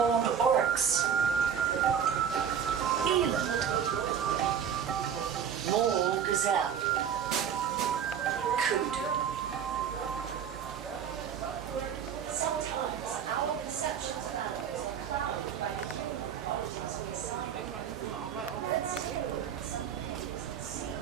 Horn Oryx. Eland. Mole Gazelle. Coot. Sometimes our perceptions of animals are clouded by the human qualities we assign them. Let's take a look at some behaviors and see.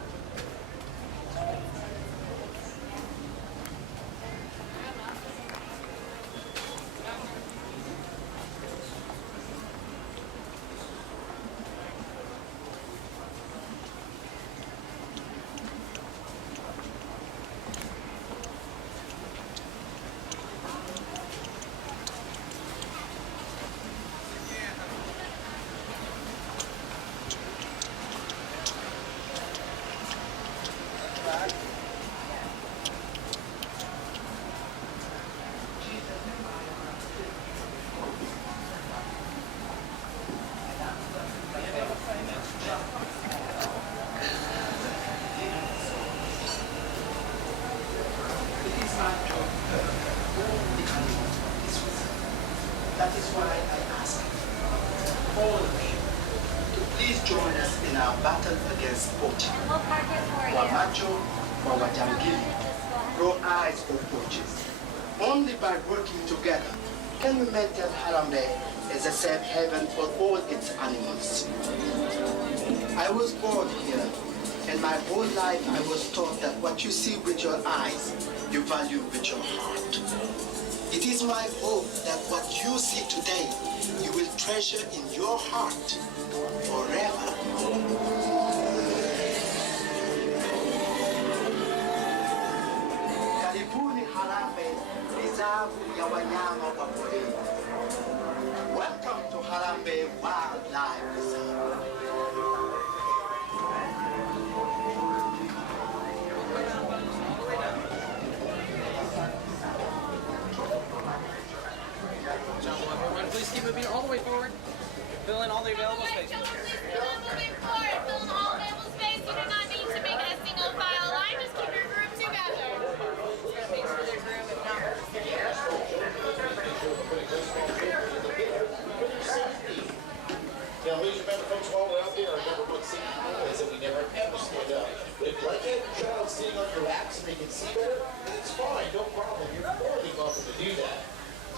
That is why I ask all of you to please join us in our battle against poaching. Wamacho, Wawajangili, raw eyes or poachers. Only by working together can we maintain Harambe as a safe haven for all its animals. I was born here, and my whole life I was taught that what you see with your eyes, you value with your heart. It is my hope that what you see today, you will treasure in your heart forever. Karibuni Harambe, reserve ya wanyama wa porini. Welcome to Harambe Wildlife Reserve. Please keep moving all the way forward. Fill in all the available space. Please keep on moving forward. Fill in all available space. You do not need to make a single file line. Just keep your group together. Make sure their group is not Now, ladies and gentlemen, folks, while we're out there, our number one safety is that we never ever stand up. If you like to have your child sitting on your laps and they can see better, then it's fine, no problem. You're more than welcome to do that.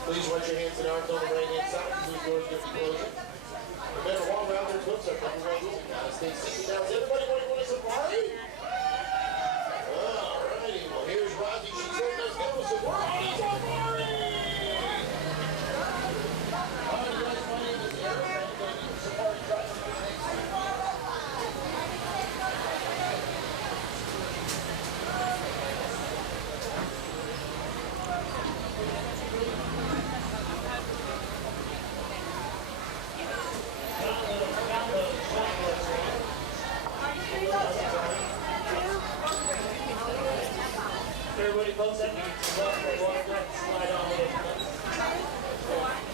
Please raise your hands and arms on the right-hand side. Please doors will be closing. Remember, while we're out there, folks, our number one rule, gotta stay seated. Now, does everybody want us to party? All righty. Well, here's Rosie. She said, let's go. So we're on to party! All right, guys, my name is Eric. I'm going to use Safari Drive for the next week. Everybody close up. You can walk left, slide on with it.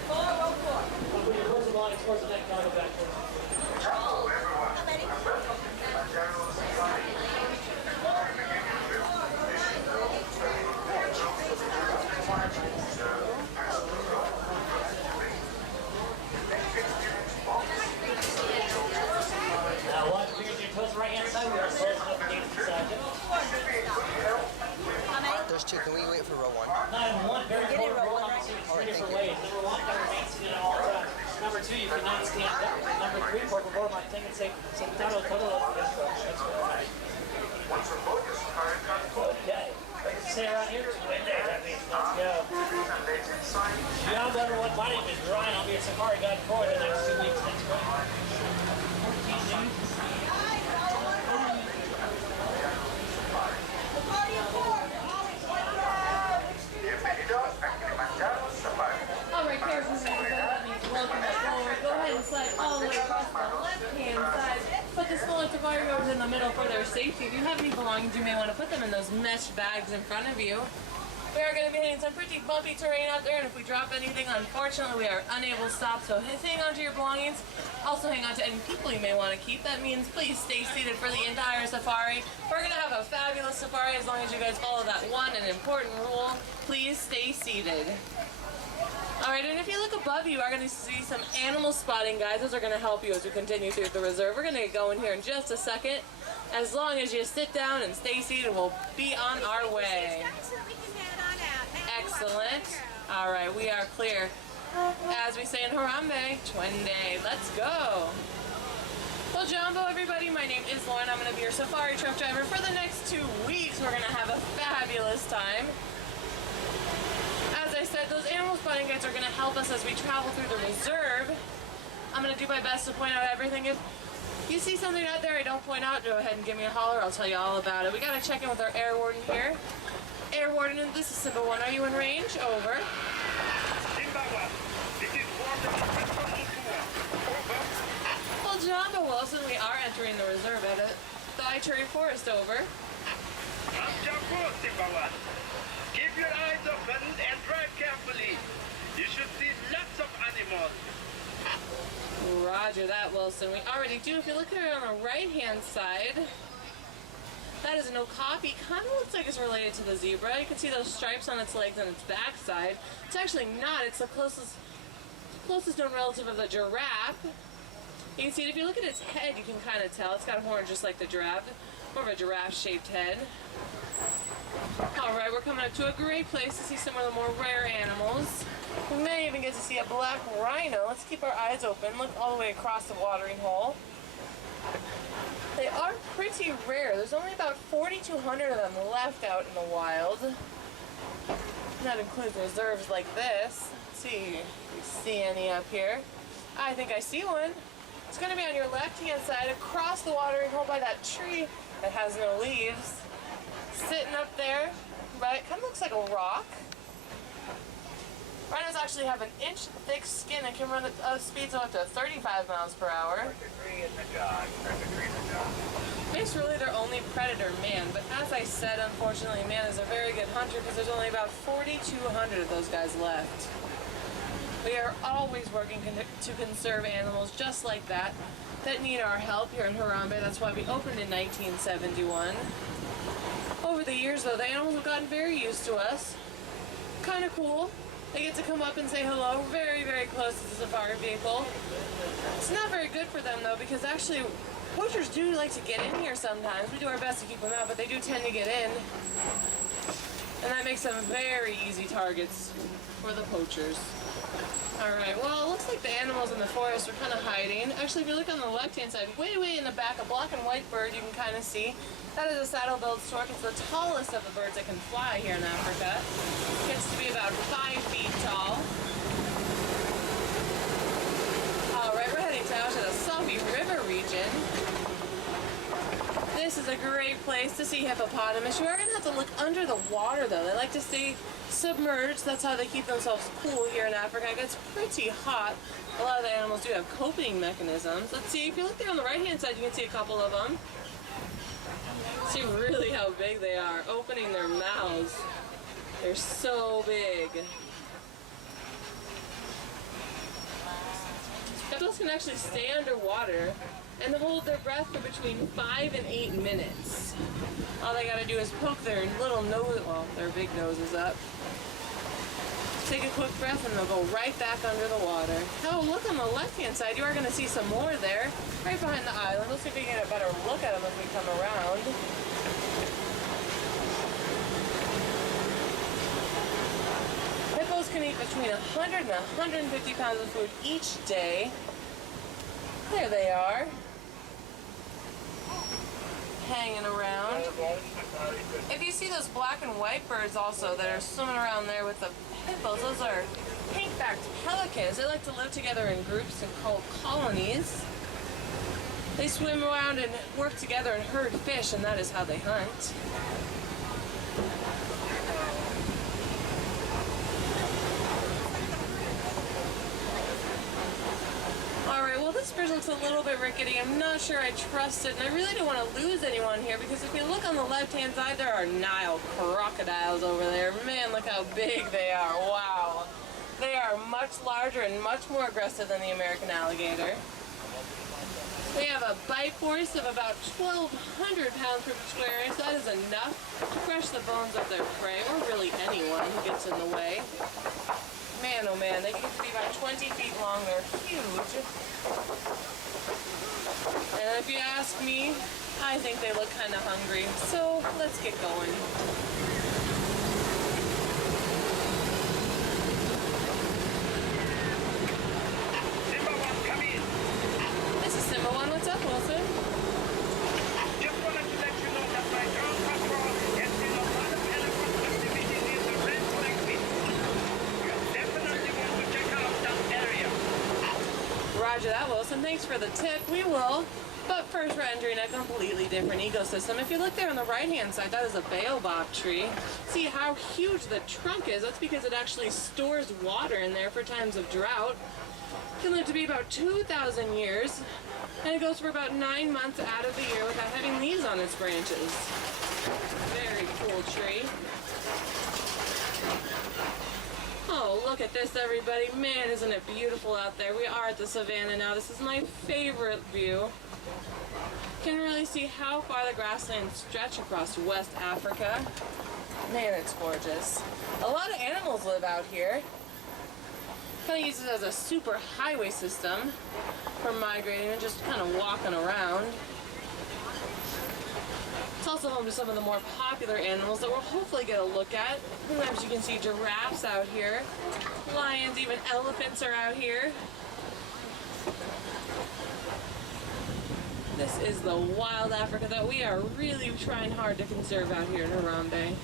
I'll put your first line towards the neck, down the back. Now watch, fingers your toes right hand side. We are closing up against the side. There's two. Can we wait for row one? 9-1, very important. Roll on three different ways. Number one, you gotta remain seated at all times. Number two, you cannot stand up. And number three, for favor, mantenga sentado todo el tiempo. Okay. Stay around here. That means let's go. Beyond everyone, my name is Ryan. I'll be a safari guide for the next 2 weeks. Next Alright, careful, that means welcome forward. Go ahead and slide all the way across the left-hand side. Put the smaller safari rovers in the middle for their safety. If you have any belongings, you may want to put them in those mesh bags in front of you. We are going to be hitting some pretty bumpy terrain out there, and if we drop anything, unfortunately, we are unable to stop. So hang on to your belongings. Also hang on to any people you may want to keep. That means please stay seated for the entire safari. We're going to have a fabulous safari as long as you guys follow that one and important rule. Please stay seated. Alright, and if you look above you are going to see some animal spotting guides. Those are going to help you as we continue through the reserve. We're going to get going here in just a second. As long as you sit down and stay seated, we'll be on our way. Excellent. Alright, we are clear. As we say in Harambe, Twende, let's go. Well, Jumbo, everybody, my name is Lauren. I'm going to be your safari truck driver for the next 2 weeks. We're going to have a fabulous time. As I said, those animal spotting guides are going to help us as we travel through the reserve. I'm going to do my best to point out everything. If you see something out there I don't point out, go ahead and give me a holler. I'll tell you all about it. We got to check in with our air warden here. Air warden, this is Simba 1. Are you in range? Over. Simba 1. This is Warden from Mukua. Over. Well, Jumbo Wilson, we are entering the reserve at a Thy-Tree Forest. Over. I'm Jumbo, Simba 1. Keep your eyes open and drive carefully. You should see lots of animals. Roger that, Wilson. We already do. If you look here on the right-hand side, that is an okapi. Kind of looks like it's related to the zebra. You can see those stripes on its legs and its backside. It's actually not. It's the closest known relative of the giraffe. You can see it. If you look at its head, you can kind of tell. It's got horns just like the giraffe. More of a giraffe-shaped head. Alright, we're coming up to a great place to see some of the more rare animals. We may even get to see a black rhino. Let's keep our eyes open. Look all the way across the watering hole. They are pretty rare. There's only about 4,200 of them left out in the wild. That includes reserves like this. Let's see if you see any up here. I think I see one. It's going to be on your left-hand side across the watering hole by that tree that has no leaves. Sitting up there, but it kind of looks like a rock. Rhinos actually have an inch thick skin and can run at speeds of up to 35 miles per hour. It's really their only predator, man, but as I said, unfortunately, man is a very good hunter because there's only about 4,200 of those guys left. We are always working to conserve animals just like that need our help here in Harambe. That's why we opened in 1971. Over the years, though, the animals have gotten very used to us. Kind of cool. They get to come up and say hello very, very close to the safari vehicle. It's not very good for them, though, because actually poachers do like to get in here sometimes. We do our best to keep them out, but they do tend to get in. And that makes them very easy targets for the poachers. Alright, well, it looks like the animals in the forest are kind of hiding. Actually, if you look on the left-hand side, way, way in the back, a black and white bird you can kind of see. That is a saddle-billed stork. It's the tallest of the birds that can fly here in Africa. Gets to be about 5 feet tall. Alright, we're heading down to the Sabi River region. This is a great place to see hippopotamus. You are going to have to look under the water, though. They like to stay submerged. That's how they keep themselves cool here in Africa. It gets pretty hot. A lot of the animals do have coping mechanisms. Let's see, if you look there on the right-hand side, you can see a couple of them. See really how big they are, opening their mouths. They're so big. Hippos can actually stay underwater and hold their breath for between 5 and 8 minutes. All they gotta do is poke their little nose, well, their big noses up. Take a quick breath and they'll go right back under the water. Oh, look on the left-hand side. You are gonna see some more there, right behind the island. Let's see if we can get a better look at them as we come around. Hippos can eat between 100 and 150 pounds of food each day. There they are. Hanging around. If you see those black and white birds also that are swimming around there with the hippos, those are pink-backed pelicans. They like to live together in groups and called colonies. They swim around and work together and herd fish, and that is how they hunt. Alright, well this bridge looks a little bit rickety. I'm not sure I trust it, and I really don't want to lose anyone here because if you look on the left-hand side, there are Nile crocodiles over there. Man, look how big they are. Wow. They are much larger and much more aggressive than the American alligator. They have a bite force of about 1,200 pounds per square inch. That is enough to crush the bones of their prey, or really anyone who gets in the way. Man, oh man, they get to be about 20 feet long. They're huge. And if you ask me, I think they look kind of hungry. So let's get going. Simba One, come in. This is Simba One. What's up, Wilson? Just wanted to let you know that my ground patrol has seen a lot of elephant activity near the Red Flag Pit. You definitely want to check out that area. Roger that, Wilson. Thanks for the tip. We will. But first, we're entering a completely different ecosystem. If you look there on the right-hand side, that is a baobab tree. See how huge the trunk is? That's because it actually stores water in there for times of drought. It can live to be about 2,000 years, and it goes for about 9 months out of the year without having leaves on its branches. Very cool tree. Oh, look at this, everybody. Man, isn't it beautiful out there? We are at the savannah now. This is my favorite view. You can really see how far the grasslands stretch across West Africa. Man, it's gorgeous. A lot of animals live out here. Kind of uses it as a super highway system for migrating and just kind of walking around. It's also home to some of the more popular animals that we'll hopefully get a look at. Sometimes you can see giraffes out here, lions, even elephants are out here. This is the wild Africa that we are really trying hard to conserve out here in Harambe.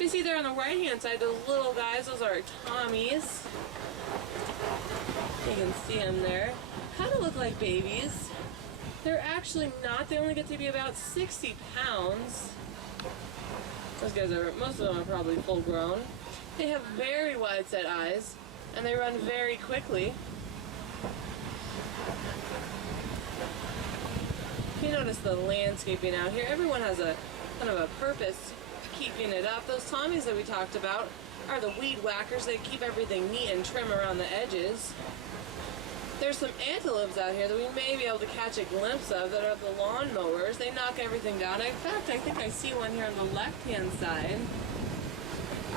You see there on the right-hand side, those little guys, those are Tommies. You can see them there. Kind of look like babies. They're actually not. They only get to be about 60 pounds. Those guys are, most of them are probably full grown. They have very wide set eyes, and they run very quickly. If you notice the landscaping out here, everyone has a kind of a purpose keeping it up. Those Tommies that we talked about are the weed whackers. They keep everything neat and trim around the edges. There's some antelopes out here that we may be able to catch a glimpse of that are the lawn mowers. They knock everything down. In fact, I think I see one here on the left-hand side.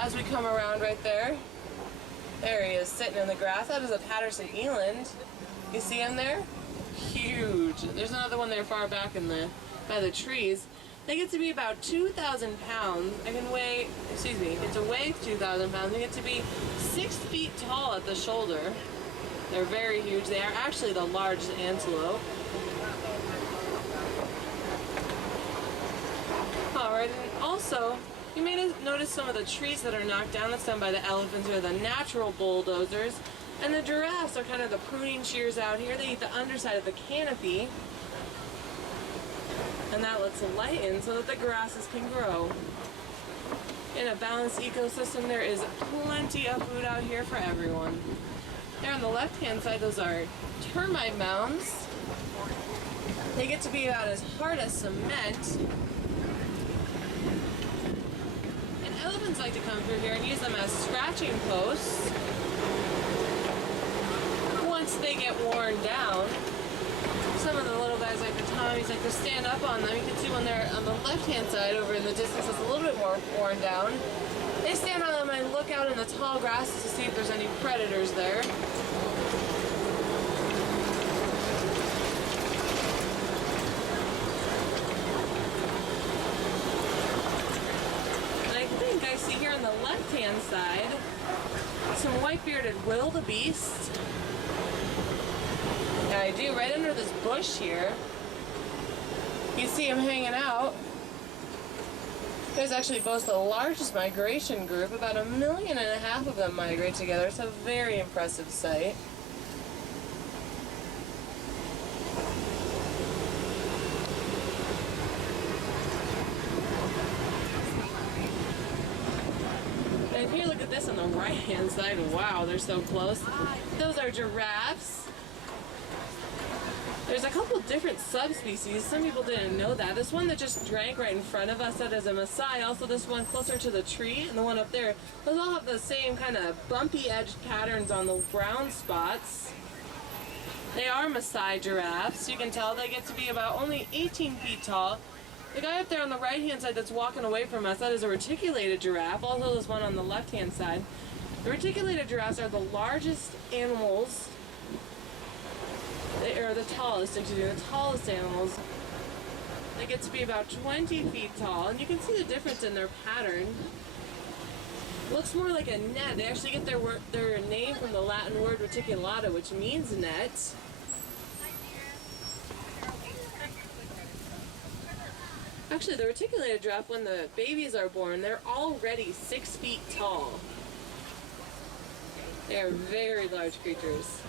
As we come around right there, there he is sitting in the grass. That is a Patterson eland. You see him there? Huge. There's another one there far back in the by the trees. They get to be about 2,000 pounds. They can weigh, get to weigh 2,000 pounds. They get to be 6 feet tall at the shoulder. They're very huge. They are actually the largest antelope. Alright, and also, you may notice some of the trees that are knocked down. That's done by the elephants or the natural bulldozers. And the giraffes are kind of the pruning shears out here. They eat the underside of the canopy. And that lets it lighten so that the grasses can grow. In a balanced ecosystem, there is plenty of food out here for everyone. There on the left-hand side, those are termite mounds. They get to be about as hard as cement. And elephants like to come through here and use them as scratching posts. Once they get worn down, some of the little guys like the Tommies like to stand up on them. You can see one there on the left-hand side over in the distance that's a little bit more worn down. They stand on them and look out in the tall grasses to see if there's any predators there. And I think I see here on the left-hand side some white-bearded wildebeest. Yeah, I do, right under this bush here. You see them hanging out. There's actually both the largest migration group. About 1.5 million of them migrate together. It's a very impressive sight. And if you look at this on the right-hand side, wow, they're so close. Those are giraffes. There's a couple different subspecies. Some people didn't know that. This one that just drank right in front of us, that is a Maasai. Also this one closer to the tree and the one up there. Those all have the same kind of bumpy edged patterns on the brown spots. They are Maasai giraffes. You can tell they get to be about only 18 feet tall. The guy up there on the right hand side that's walking away from us, that is a reticulated giraffe. Also this one on the left hand side. The reticulated giraffes are the largest animals. They are the tallest, the tallest animals. They get to be about 20 feet tall, and you can see the difference in their pattern. Looks more like a net. They actually get their name from the Latin word reticulata, which means net. Actually, the reticulated giraffe, when the babies are born, they're already 6 feet tall. They are very large creatures.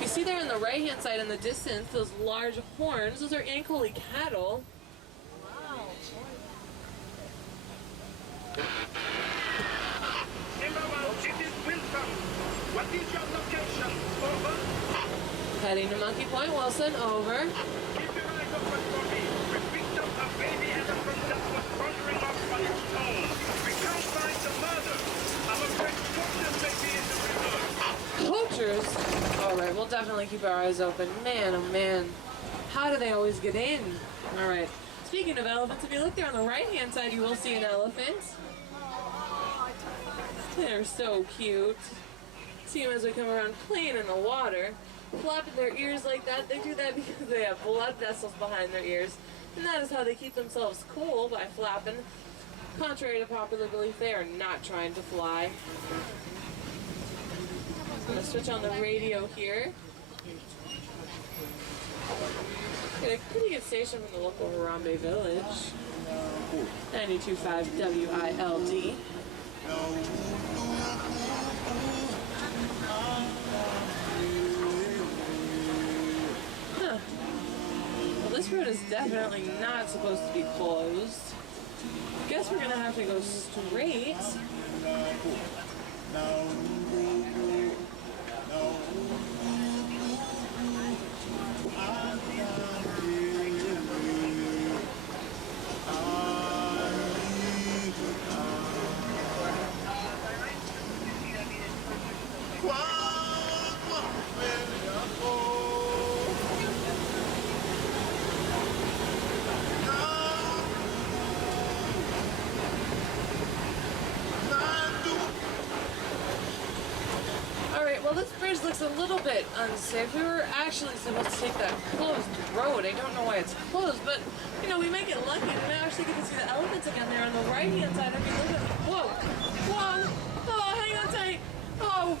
You see there on the right-hand side in the distance, those large horns, those are Ankole cattle. Timberwolf, it is Wilson. What is your location? Over. Heading to Monkey Point, Wilson, over. Keep your eyes open for me. We picked up a baby elephant that was wandering off on its own. We can't find the mother. I'm afraid poachers may be in the river. Poachers? Alright, we'll definitely keep our eyes open. Man, oh man. How do they always get in? Alright. Speaking of elephants, if you look there on the right-hand side, you will see an elephant. They're so cute. See them as we come around playing in the water, flapping their ears like that. They do that because they have blood vessels behind their ears, and that is how they keep themselves cool, by flapping. Contrary to popular belief, they are not trying to fly. I'm going to switch on the radio here. Get a pretty good station from the local Harambe village. 92.5 WILD. Huh. Well, this road is definitely not supposed to be closed. Guess we're gonna have to go straight. Well, this bridge looks a little bit unsafe. We were actually supposed to take that closed road. I don't know why it's closed, but, you know, we may get lucky. We may actually get to see the elephants again there on the right-hand side. I mean, look at, whoa, whoa, oh, hang on tight. Oh,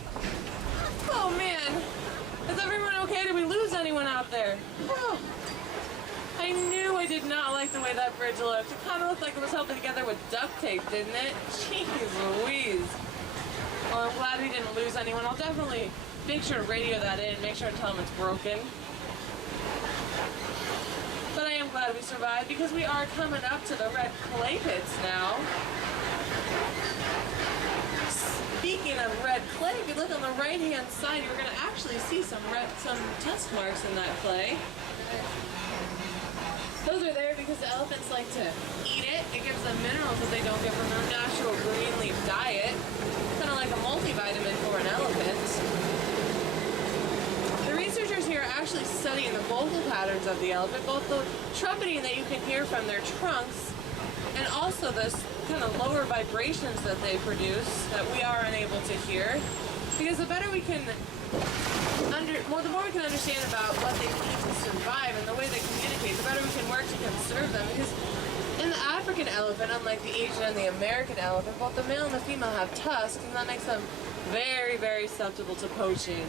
oh, man. Is everyone okay? Did we lose anyone out there? Oh. I knew I did not like the way that bridge looked. It kind of looked like it was held together with duct tape, didn't it? Jeez Louise. Well, I'm glad we didn't lose anyone. I'll definitely make sure to radio that in, make sure to tell them it's broken. But I am glad we survived because we are coming up to the red clay pits now. Speaking of red clay, if you look on the right-hand side, you're going to actually see some test marks in that clay. Those are there because the elephants like to eat it. It gives them minerals that they don't get from their natural green leaf diet. Kind of like a multivitamin for an elephant. The researchers here are actually studying the vocal patterns of the elephant, both the trumpeting that you can hear from their trunks and also this kind of lower vibrations that they produce that we are unable to hear. Because the better we can the more we can understand about what they need to survive and the way they communicate, the better we can work to conserve them. Because in the African elephant, unlike the Asian and the American elephant, both the male and the female have tusks, and that makes them very, very susceptible to poaching.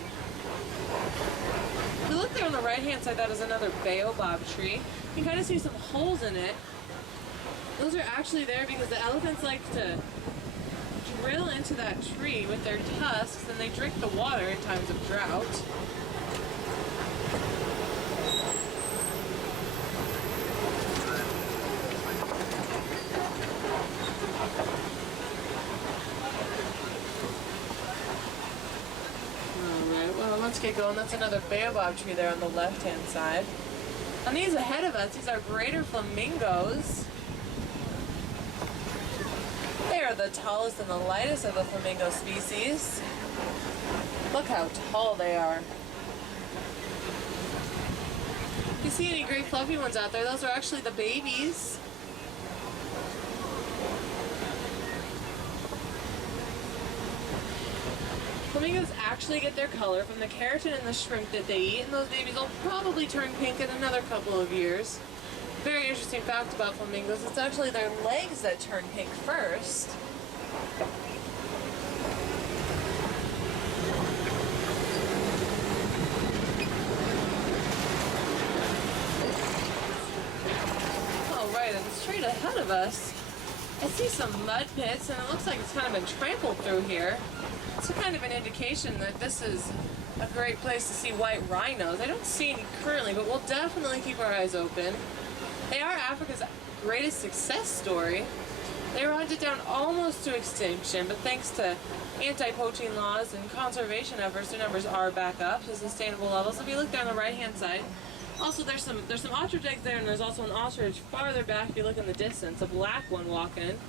If you look there on the right-hand side, that is another baobab tree. You can kind of see some holes in it. Those are actually there because the elephants like to drill into that tree with their tusks, and they drink the water in times of drought. Alright, well, let's get going. That's another baobab tree there on the left-hand side. And these ahead of us, these are greater flamingos. They are the tallest and the lightest of the flamingo species. Look how tall they are. You see any great fluffy ones out there, those are actually the babies. Flamingos actually get their color from the keratin and the shrimp that they eat, and those babies will probably turn pink in another couple of years. Very interesting fact about flamingos, it's actually their legs that turn pink first. Alright, and straight ahead of us, I see some mud pits, and it looks like it's kind of been trampled through here. It's a kind of an indication that this is a great place to see white rhinos. I don't see any currently, but we'll definitely keep our eyes open. They are Africa's greatest success story. They were hunted down almost to extinction, but thanks to anti-poaching laws and conservation efforts, their numbers are back up to sustainable levels. If you look there on the right-hand side, also there's some ostrich eggs there, and there's also an ostrich farther back if you look in the distance, a black one walking.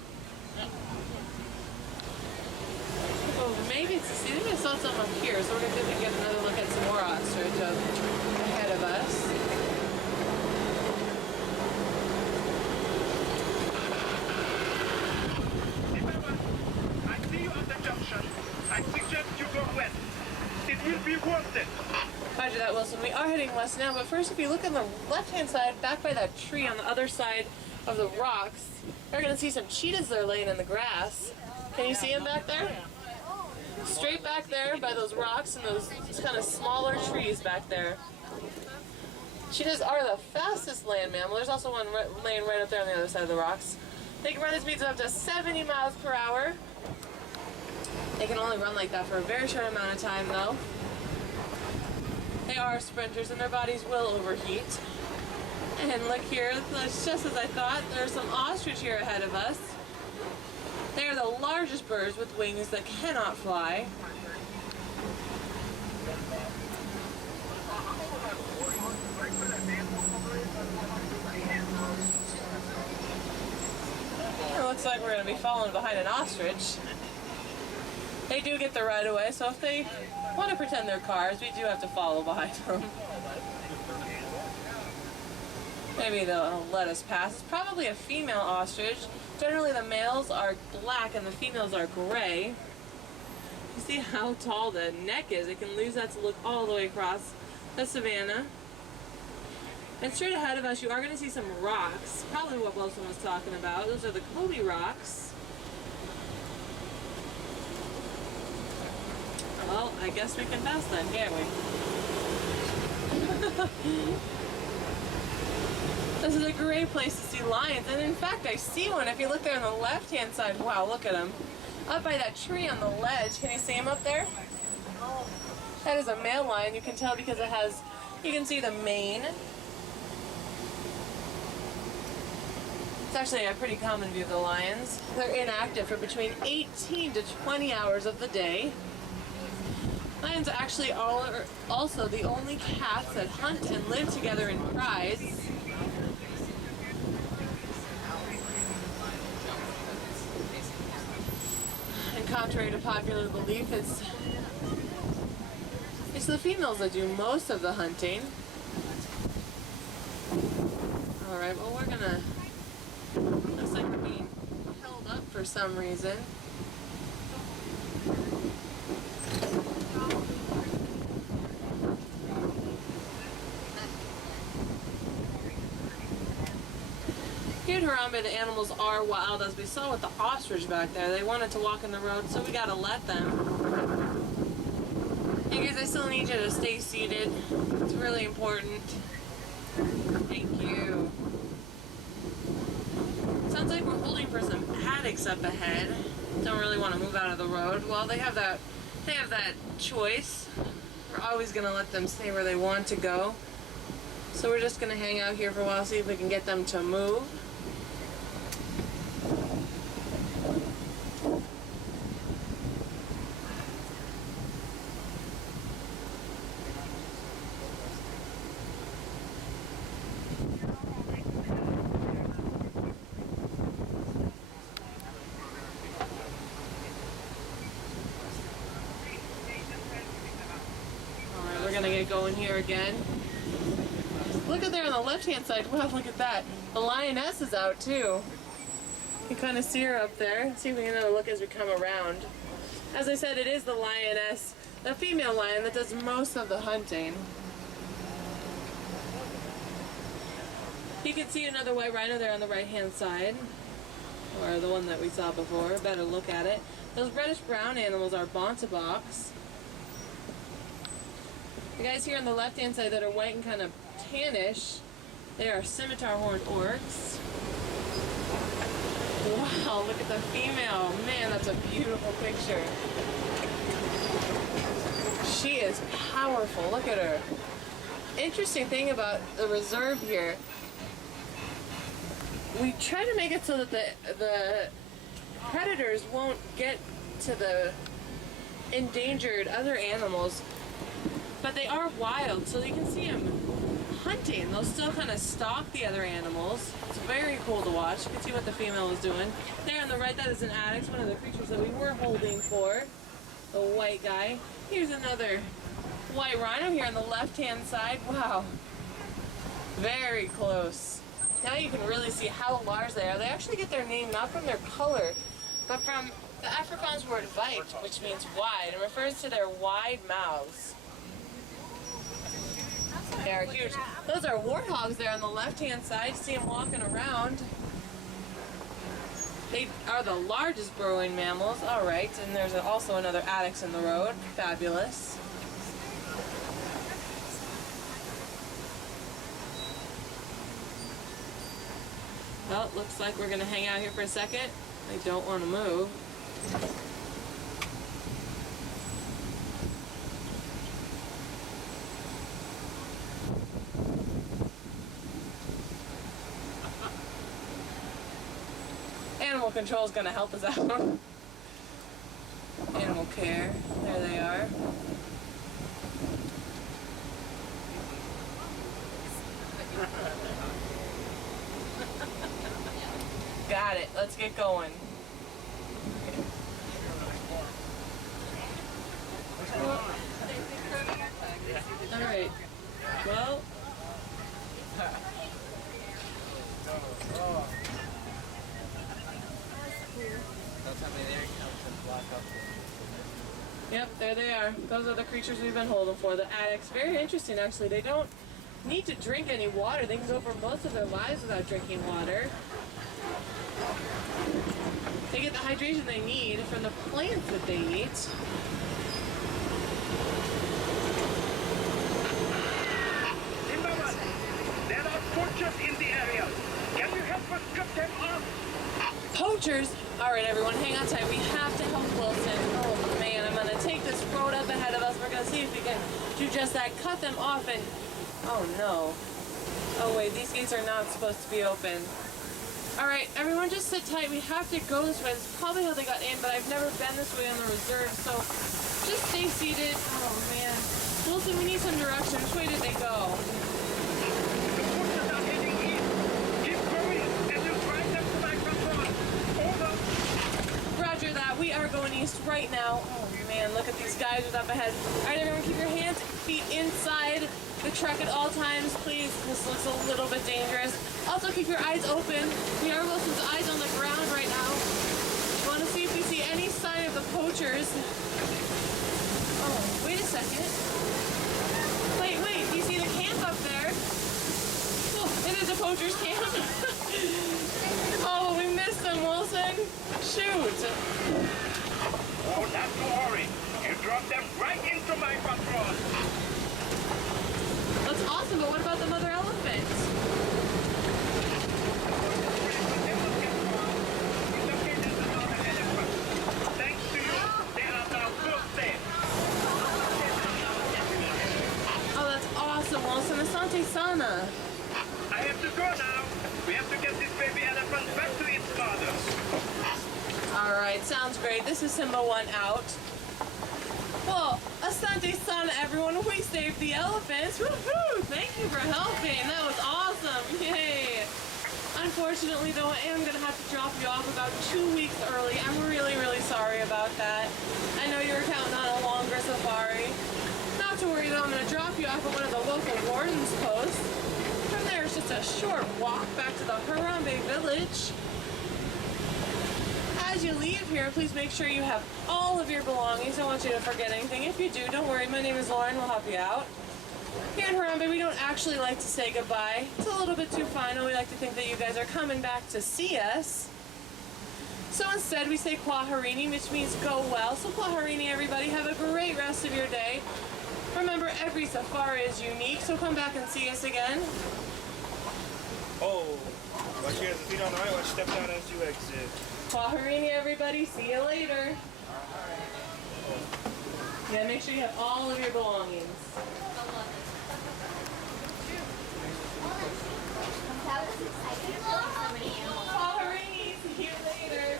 Oh, maybe it's, see, maybe I saw some up here, so we're going to see if we can get another look at some more ostrich up ahead of us. I see you at the junction. I suggest you go west. It will be worth it. Roger that, Wilson. We are heading west now, but first if you look on the left-hand side, back by that tree on the other side of the rocks, you're going to see some cheetahs that are laying in the grass. Can you see them back there? Straight back there by those rocks and those kind of smaller trees back there. Cheetahs are the fastest land mammal. There's also one laying right up there on the other side of the rocks. They can run at speeds of up to 70 miles per hour. They can only run like that for a very short amount of time though. They are sprinters and their bodies will overheat. And look here, that's just as I thought. There's some ostrich here ahead of us. They are the largest birds with wings that cannot fly. It looks like we're going to be following behind an ostrich. They do get the right of way, so if they want to pretend they're cars, we do have to follow behind them. Maybe they'll let us pass. It's probably a female ostrich. Generally the males are black and the females are gray. You see how tall the neck is. It can lose that to look all the way across the savanna. And straight ahead of us you are going to see some rocks. Probably what Wilson was talking about. Those are the Kobe rocks. Well, I guess we can pass then, can't we? This is a great place to see lions, and in fact I see one. If you look there on the left hand side, wow, look at him. Up by that tree on the ledge, can you see him up there? That is a male lion, you can tell because it has, you can see the mane. It's actually a pretty common view of the lions. They're inactive for between 18 to 20 hours of the day. Lions actually are also the only cats that hunt and live together in prides. And contrary to popular belief, it's the females that do most of the hunting. Alright, well we're gonna, looks like we're being held up for some reason. Here at Harambe, the animals are wild, as we saw with the ostrich back there. They wanted to walk in the road, so we gotta let them. Hey guys, I still need you to stay seated. It's really important. Thank you. Sounds like we're holding for some paddocks up ahead. Don't really want to move out of the road. Well, they have that choice. We're always gonna let them stay where they want to go. So we're just gonna hang out here for a while, see if we can get them to move. Alright, we're gonna get going here again. look at there on the left-hand side. Wow, look at that. The lioness is out too. You kind of see her up there. See if we can have a look as we come around. As I said, it is the lioness, the female lion, that does most of the hunting. You can see another white rhino there on the right-hand side, or the one that we saw before. Better look at it. Those reddish-brown animals are Bontabox. The guys here on the left-hand side that are white and kind of tannish, they are scimitar horned oryx. Wow, look at the female. Man, that's a beautiful picture. She is powerful. Look at her. Interesting thing about the reserve here, we try to make it so that the predators won't get to the endangered other animals, but they are wild, so you can see them hunting. They'll still kind of stalk the other animals. It's very cool to watch. You can see what the female is doing. There on the right, that is an addax, one of the creatures that we were holding for. The white guy. Here's another white rhino here on the left-hand side. Wow. Very close. Now you can really see how large they are. They actually get their name not from their color, but from the Afrikaans word wide, which means wide, and refers to their wide mouths. They are huge. Those are warthogs there on the left-hand side. See them walking around. They are the largest burrowing mammals. All right, and there's also another addax in the road. Fabulous. Well, looks like we're gonna hang out here for a second. They don't want to move. Animal control is going to help us out. Animal care. There they are. Got it. Let's get going. All right. Well. Yep, there they are. Those are the creatures we've been holding for. The addax. Very interesting, actually. They don't need to drink any water. They can go for most of their lives without drinking water. They get the hydration they need from the plants that they eat. Timberman, there are poachers in the area. Can you help us cut them off? Poachers? Alright everyone, hang on tight. We have to help Wilson. Oh man, I'm gonna take this road up ahead of us. We're gonna see if we can do just that. Cut them off and... Oh no. Oh wait, these gates are not supposed to be open. Alright, everyone just sit tight. We have to go this way. This is probably how they got in, but I've never been this way on the reserve, so just stay seated. Oh man. Wilson, we need some direction. Which way did they go? The poachers are heading east. Keep going, and you drive them to my control. Over. Roger that. We are going east right now. Oh man, look at these guys who's up ahead. Alright everyone, keep your hands, feet inside the truck at all times, please. This looks a little bit dangerous. Also keep your eyes open. We are Wilson's eyes on the ground right now. We want to see if we see any sign of the poachers. Oh, wait a second. Wait, do you see the camp up there? Oh, it is a poacher's camp. Oh, we missed them, Wilson. Shoot. Oh, not to worry. You drop them right into my control. That's awesome, but what about the mother elephant? Thanks to you, they are now both safe. Oh, that's awesome, Wilson. Asante Sana. I have to go now. We have to get this baby elephant back to its mother. All right, sounds great. This is Simba 1 out. Well, Asante Sana, everyone. We saved the elephants. Woohoo! Thank you for helping. That was awesome. Yay! Unfortunately, though, I am going to have to drop you off about 2 weeks early. I'm really, really sorry about that. I know you were counting on a longer safari. Not to worry, though. I'm going to drop you off at one of the local warden's posts. just a short walk back to the Harambe village. As you leave here, please make sure you have all of your belongings. I don't want you to forget anything. If you do, don't worry. My name is Lauren. We'll help you out. Here in Harambe, we don't actually like to say goodbye. It's a little bit too final. We like to think that you guys are coming back to see us. So instead, we say Kwaherini, which means go well. So Kwaherini, everybody. Have a great rest of your day. Remember, every safari is unique, so come back and see us again. Oh, watch your feet on the right, watch step down as you exit. Kwaherini, everybody. See you later. Yeah, make sure you have all of your belongings. That was exciting. Kwaherini, see you later.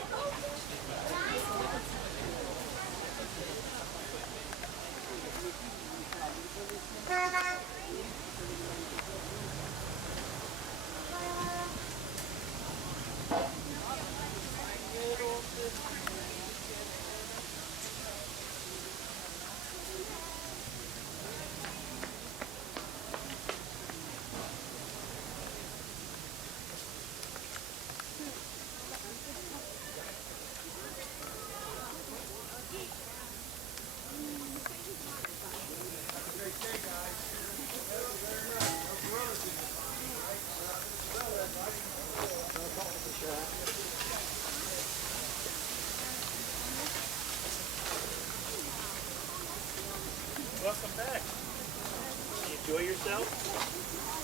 Welcome back. You enjoy yourself?